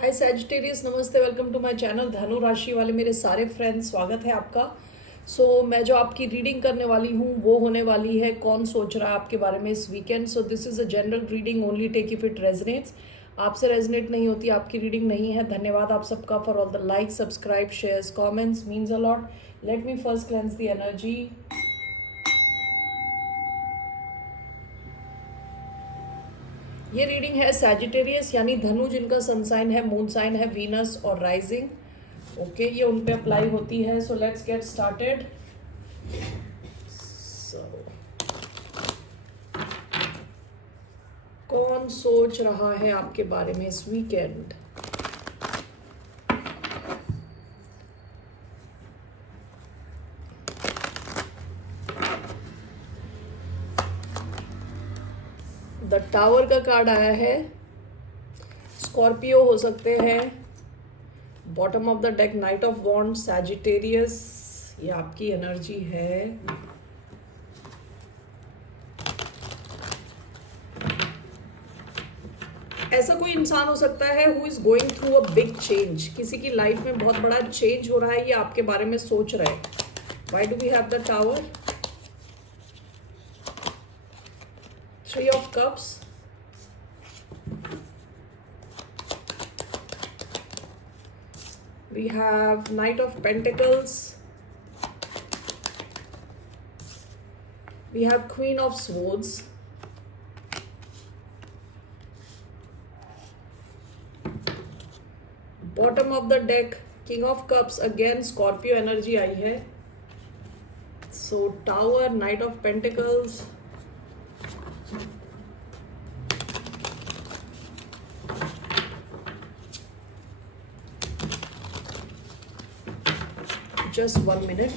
हाय Sagittarius, नमस्ते, welcome to my channel. धनु राशि वाले मेरे सारे फ्रेंड्स, स्वागत है आपका। मैं जो आपकी रीडिंग करने वाली हूँ वो होने वाली है कौन सोच रहा है आपके बारे में इस weekend. This is a general reading, only take if it resonates. आपसे रेजनेट नहीं होती आपकी रीडिंग नहीं है। धन्यवाद आप सबका for all the like, subscribe, shares, comments, means a lot. Let me first cleanse the energy. ये रीडिंग है सैजिटेरियस यानी धनु, जिनका सन साइन है, मून साइन है वीनस और राइजिंग। ओके, ये उन पे अप्लाई होती है। So let's get started. कौन सोच रहा है आपके बारे में इस वीकेंड? द टावर का कार्ड आया है। स्कॉर्पियो हो सकते हैं। Bottom of the deck knight of wand, Sagittarius, ये आपकी एनर्जी है। ऐसा कोई इंसान हो सकता है who is going through a big change. किसी की लाइफ में बहुत बड़ा चेंज हो रहा है, ये आपके बारे में सोच रहे हैं। Why do we have the tower? 3 of cups, we have Knight of Pentacles, we have Queen of Swords, bottom of the deck King of Cups, again Scorpio energy आई है। So Tower, Knight of Pentacles, just 1 minute.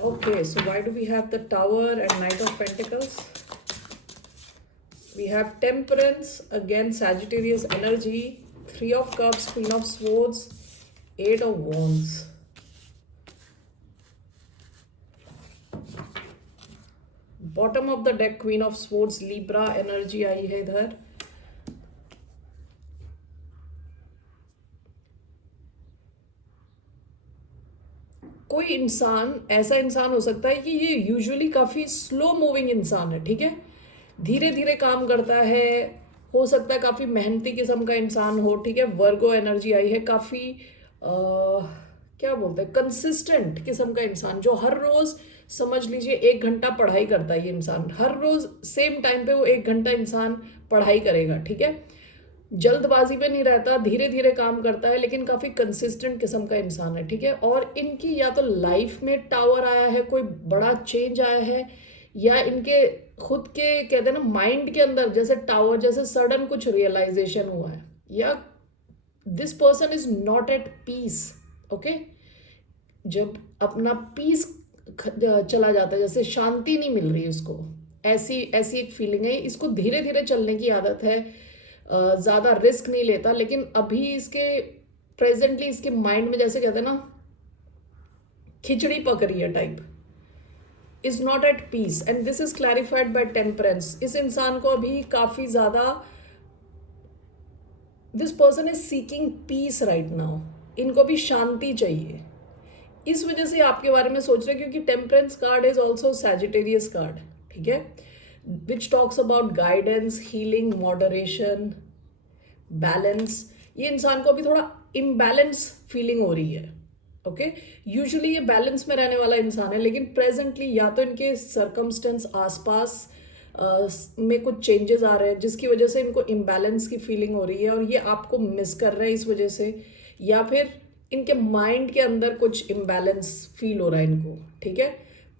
Okay, so why do we have the Tower and Knight of Pentacles? We have Temperance, again Sagittarius energy, 3 of Cups, Queen of Swords, 8 of Wands. Bottom of the deck Queen of Swords, Libra energy आई है इधर। कोई इंसान, ऐसा इंसान हो सकता है कि ये यूजुअली काफ़ी स्लो मूविंग इंसान है, ठीक है, धीरे धीरे काम करता है। हो सकता है काफ़ी मेहनती किस्म का इंसान हो, ठीक है। वर्गो एनर्जी आई है। काफ़ी क्या बोलते हैं, कंसिस्टेंट किस्म का इंसान, जो हर रोज़ समझ लीजिए 1 घंटा पढ़ाई करता है। ये इंसान हर रोज़ सेम टाइम पे वो 1 घंटा इंसान पढ़ाई करेगा, ठीक है। जल्दबाजी में नहीं रहता, धीरे धीरे काम करता है, लेकिन काफ़ी कंसिस्टेंट किस्म का इंसान है, ठीक है। और इनकी या तो लाइफ में टावर आया है, कोई बड़ा चेंज आया है, या इनके खुद के कहते हैं ना माइंड के अंदर जैसे टावर, जैसे सडन कुछ रियलाइजेशन हुआ है, या this person is not at peace. Okay, जब अपना पीस चला जाता है, जैसे शांति नहीं मिल रही उसको, ऐसी ऐसी एक फीलिंग है। इसको धीरे धीरे चलने की आदत है, ज़्यादा रिस्क नहीं लेता, लेकिन अभी इसके प्रेजेंटली इसके माइंड में जैसे कहते हैं ना खिचड़ी पक रही है type, is not at peace and this is clarified by temperance. इस इंसान को अभी काफ़ी ज़्यादा, this person is seeking peace right now. इनको भी शांति चाहिए, इस वजह से आपके बारे में सोच रहे हैं, क्योंकि temperance card is also Sagittarius card, ठीक है, which talks about guidance, healing, moderation, balance. ये इंसान को अभी थोड़ा इम्बैलेंस फीलिंग हो रही है। ओके, यूजुअली ये बैलेंस में रहने वाला इंसान है, लेकिन प्रेजेंटली या तो इनके सरकमस्टेंस आसपास में कुछ चेंजेस आ रहे हैं, जिसकी वजह से इनको इम्बैलेंस की फीलिंग हो रही है और ये आपको मिस कर रहे हैं इस वजह से, या फिर इनके माइंड के अंदर कुछ इम्बैलेंस फील हो रहा है इनको, ठीक है।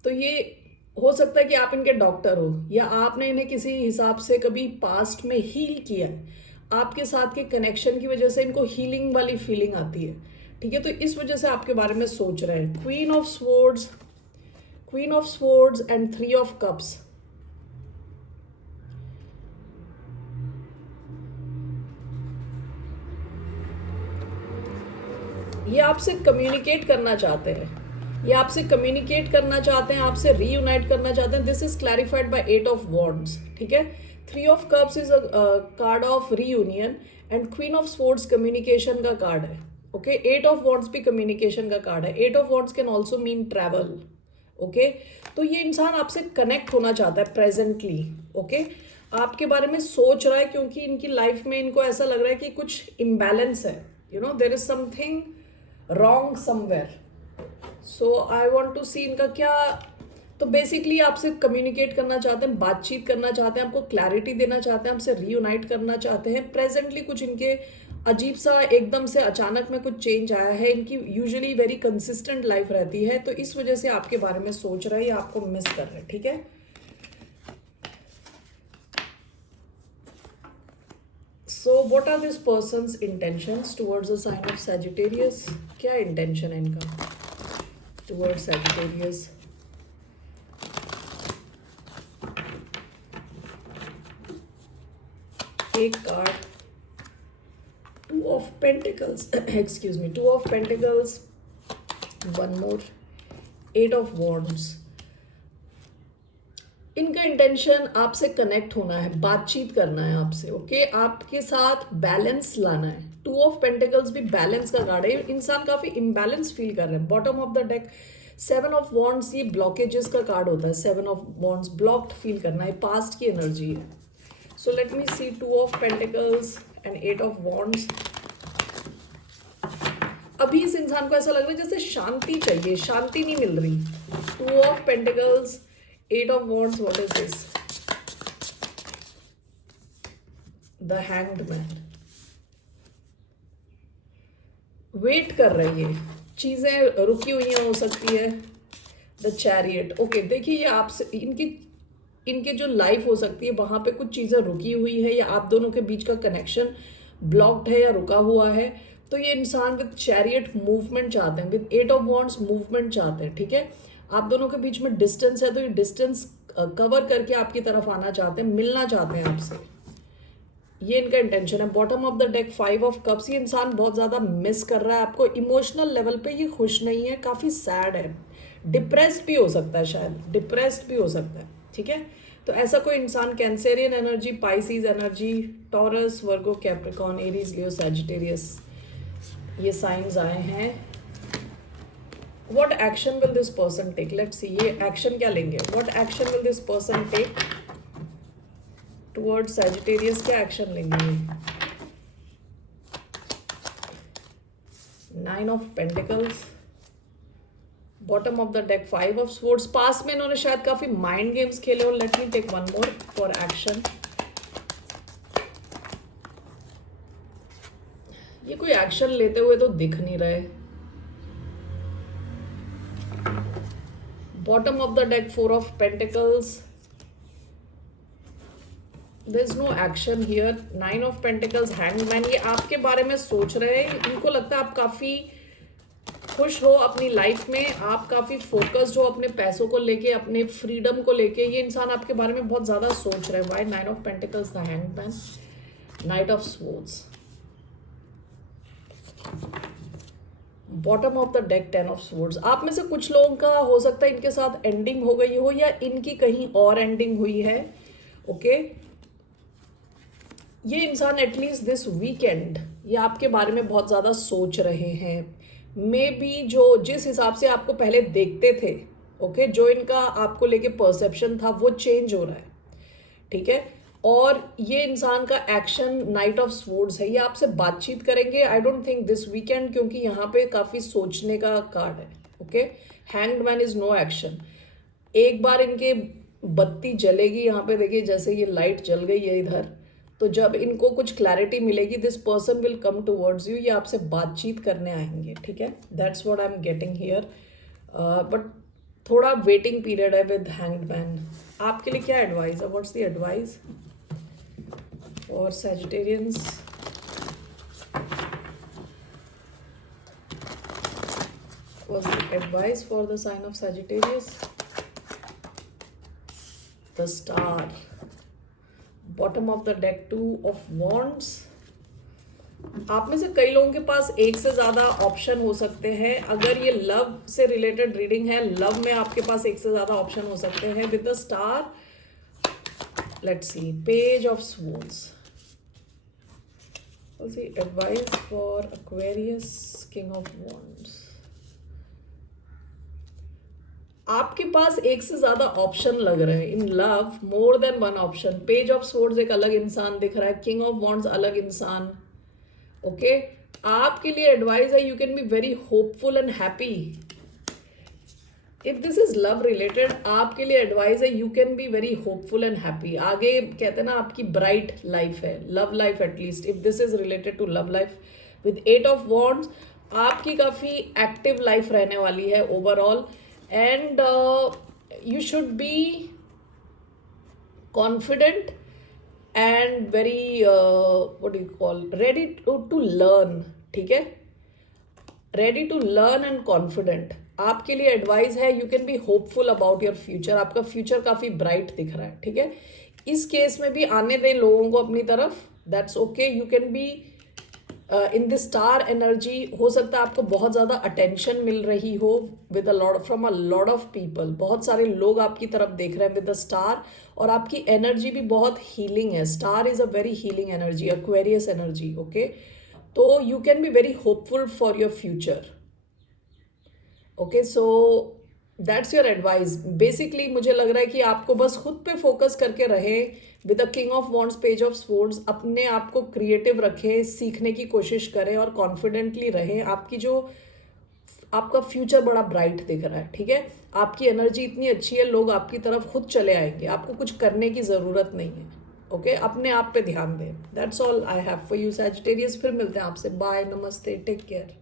तो ये हो सकता है कि आप इनके डॉक्टर हो, या आपने इन्हें किसी हिसाब से कभी पास्ट में हील किया है। आपके साथ के कनेक्शन की वजह से इनको हीलिंग वाली फीलिंग आती है, ठीक है। तो इस वजह से आपके बारे में सोच रहे हैं। Queen of swords and 3 of cups. ये आपसे कम्युनिकेट करना चाहते हैं, ये आपसे कम्युनिकेट करना चाहते हैं, आपसे रीयूनाइट करना चाहते हैं। This is clarified by 8 of wands, ठीक है। Three of cups is a card of reunion and queen of swords communication का कार्ड है. ओके, एट ऑफ वॉन्ड्स भी कम्युनिकेशन का कार्ड है. Eight of wands can also mean travel. Okay, तो ये इंसान आपसे कनेक्ट होना चाहता है प्रेजेंटली. ओके, आपके बारे में सोच रहा है क्योंकि इनकी लाइफ में इनको ऐसा लग रहा है कि कुछ इम्बैलेंस है. You know, there is something wrong somewhere. So I want to see इनका क्या. तो बेसिकली आपसे कम्युनिकेट करना चाहते हैं, बातचीत करना चाहते हैं, आपको क्लैरिटी देना चाहते हैं, आपसे रीयूनाइट करना चाहते हैं. प्रेजेंटली कुछ इनके अजीब सा एकदम से अचानक में कुछ चेंज आया है. इनकी यूजुअली वेरी कंसिस्टेंट लाइफ रहती है, तो इस वजह से आपके बारे में सोच रहे हैं या आपको मिस कर रहे हैं. ठीक है. So what are this person's intentions towards a sign of Sagittarius. क्या इंटेंशन है इनका टुवर्ड्स सैजिटेरियस. एक card, two of pentacles, excuse me, two of pentacles, one more, eight of wands. इनका इंटेंशन आपसे कनेक्ट होना है, बातचीत करना है आपसे. ओके, आपके साथ बैलेंस लाना है. टू ऑफ पेंटिकल्स भी बैलेंस का कार्ड है. इंसान काफी इम्बैलेंस फील कर रहे हैं. Bottom of the deck seven of wands, ये ब्लॉकेजेस का कार्ड होता है. Seven of wands, blocked feel करना है, पास्ट की एनर्जी है. So let me see two of pentacles and eight of wands. अभी इस इंसान को ऐसा लग रहा है जैसे शांति चाहिए, शांति नहीं मिल रही. Two of pentacles, eight of wands. What is this? The hanged man. Wait कर रही है, चीजें रुकी हुई हो सकती है. The chariot. ओके, देखिए ये आपसे इनके जो लाइफ हो सकती है वहां पे कुछ चीज़ें रुकी हुई है या आप दोनों के बीच का कनेक्शन ब्लॉक्ड है या रुका हुआ है. तो ये इंसान विद चैरियट मूवमेंट चाहते हैं, with eight of wands movement चाहते हैं. ठीक है, आप दोनों के बीच में डिस्टेंस है तो ये डिस्टेंस कवर करके आपकी तरफ आना चाहते हैं, मिलना चाहते हैं आपसे. ये इनका इंटेंशन है. Bottom of the deck five of cups. ये इंसान बहुत ज़्यादा मिस कर रहा है आपको. इमोशनल लेवल पे ये खुश नहीं है, काफ़ी सैड है, डिप्रेस्ड भी हो सकता है, शायद डिप्रेस्ड भी हो सकता है. ठीक है, तो ऐसा कोई इंसान Cancerian energy, Pisces energy, Taurus, Virgo, Capricorn, Aries, Leo, Sagittarius, ये साइंस आए हैं. What action will this person take. Let's see ये एक्शन क्या लेंगे. What action will this person take towards Sagittarius. क्या एक्शन लेंगे. Nine of pentacles, bottom of the deck five of swords. पास में इन्होंने शायद काफी माइंड गेम्स खेले और let me take one more for action. ये कोई एक्शन लेते हुए तो दिख नहीं रहे. Bottom of the deck four of pentacles. There is no action here. Nine of pentacles, hanged man. ये आपके बारे में सोच रहे हैं. इनको लगता है आप काफी खुश हो अपनी लाइफ में, आप काफ़ी फोकस्ड हो अपने पैसों को लेके, अपने फ्रीडम को लेके. ये इंसान आपके बारे में बहुत ज़्यादा सोच रहे हैं. Why nine of pentacles, the hanged man, knight of swords, bottom of the deck ten of swords. आप में से कुछ लोगों का हो सकता है इनके साथ एंडिंग हो गई हो या इनकी कहीं और एंडिंग हुई है. ओके, ये इंसान एटलीस्ट दिस वीकेंड ये आपके बारे में बहुत ज़्यादा सोच रहे हैं. मे बी जो जिस हिसाब से आपको पहले देखते थे, ओके, जो इनका आपको लेके परसेप्शन था वो चेंज हो रहा है. ठीक है, और ये इंसान का एक्शन नाइट ऑफ स्वॉर्ड्स है. ये आपसे बातचीत करेंगे. I don't think this weekend, क्योंकि यहाँ पे काफ़ी सोचने का कार्ड है. Okay, hanged man is no action. एक बार इनके बत्ती जलेगी यहाँ पे, देखिए जैसे ये लाइट जल गई है इधर, तो जब इनको कुछ क्लैरिटी मिलेगी this person will come towards you. ये आपसे बातचीत करने आएंगे. ठीक है, that's what I am getting here. But थोड़ा वेटिंग पीरियड है विद हैंग्ड मैन. आपके लिए क्या एडवाइस है. What's the advice for Sagittarians. What's the advice for the sign of Sagittarius. The star, bottom of the deck two of wands. आप में से कई लोगों के पास एक से ज़्यादा ऑप्शन हो सकते हैं. अगर ये लव से रिलेटेड रीडिंग है, लव में आपके पास एक से ज़्यादा ऑप्शन हो सकते हैं. With the star, let's see page of swords, advice for Aquarius, king of wands. आपके पास एक से ज्यादा ऑप्शन लग रहे हैं in love, more than one option. Page of swords एक अलग इंसान दिख रहा है, किंग ऑफ वॉन्ड्स अलग इंसान। ओके आपके लिए एडवाइस है, you can be very hopeful and happy. If this is love related, आपके लिए एडवाइस है, you can be very hopeful and happy. आगे कहते हैं ना आपकी ब्राइट लाइफ है, love life at least, if this is related to love life. With 8 of wands आपकी काफी एक्टिव लाइफ रहने वाली है overall, and you should be confident and very what do you call, ready to learn, ठीक है, ready to learn and confident। आपके लिए advice है, you can be hopeful about your future. आपका फ्यूचर काफ़ी ब्राइट दिख रहा है, ठीक है। इस केस में भी आने दें लोगों को अपनी तरफ, that's okay. You can be in the star energy. हो सकता है आपको बहुत ज़्यादा अटेंशन मिल रही हो with a lot from a lot of people, बहुत सारे लोग आपकी तरफ देख रहे हैं विद द स्टार, और आपकी एनर्जी भी बहुत हीलिंग है। Star is a very healing energy, Aquarius energy, okay. तो you can be very hopeful for your future, okay. So that's your advice. Basically मुझे लग रहा है कि आपको बस खुद पे फोकस करके रहे with the king of wands, page of swords. अपने आप को क्रिएटिव रखें, सीखने की कोशिश करें और कॉन्फिडेंटली रहें। आपका फ्यूचर बड़ा ब्राइट दिख रहा है, ठीक है। आपकी एनर्जी इतनी अच्छी है, लोग आपकी तरफ खुद चले आएंगे, आपको कुछ करने की ज़रूरत नहीं है, ओके। अपने आप पे ध्यान दें। That's all I have for you Sagittarius. फिर मिलते हैं आपसे, बाय, नमस्ते, टेक केयर।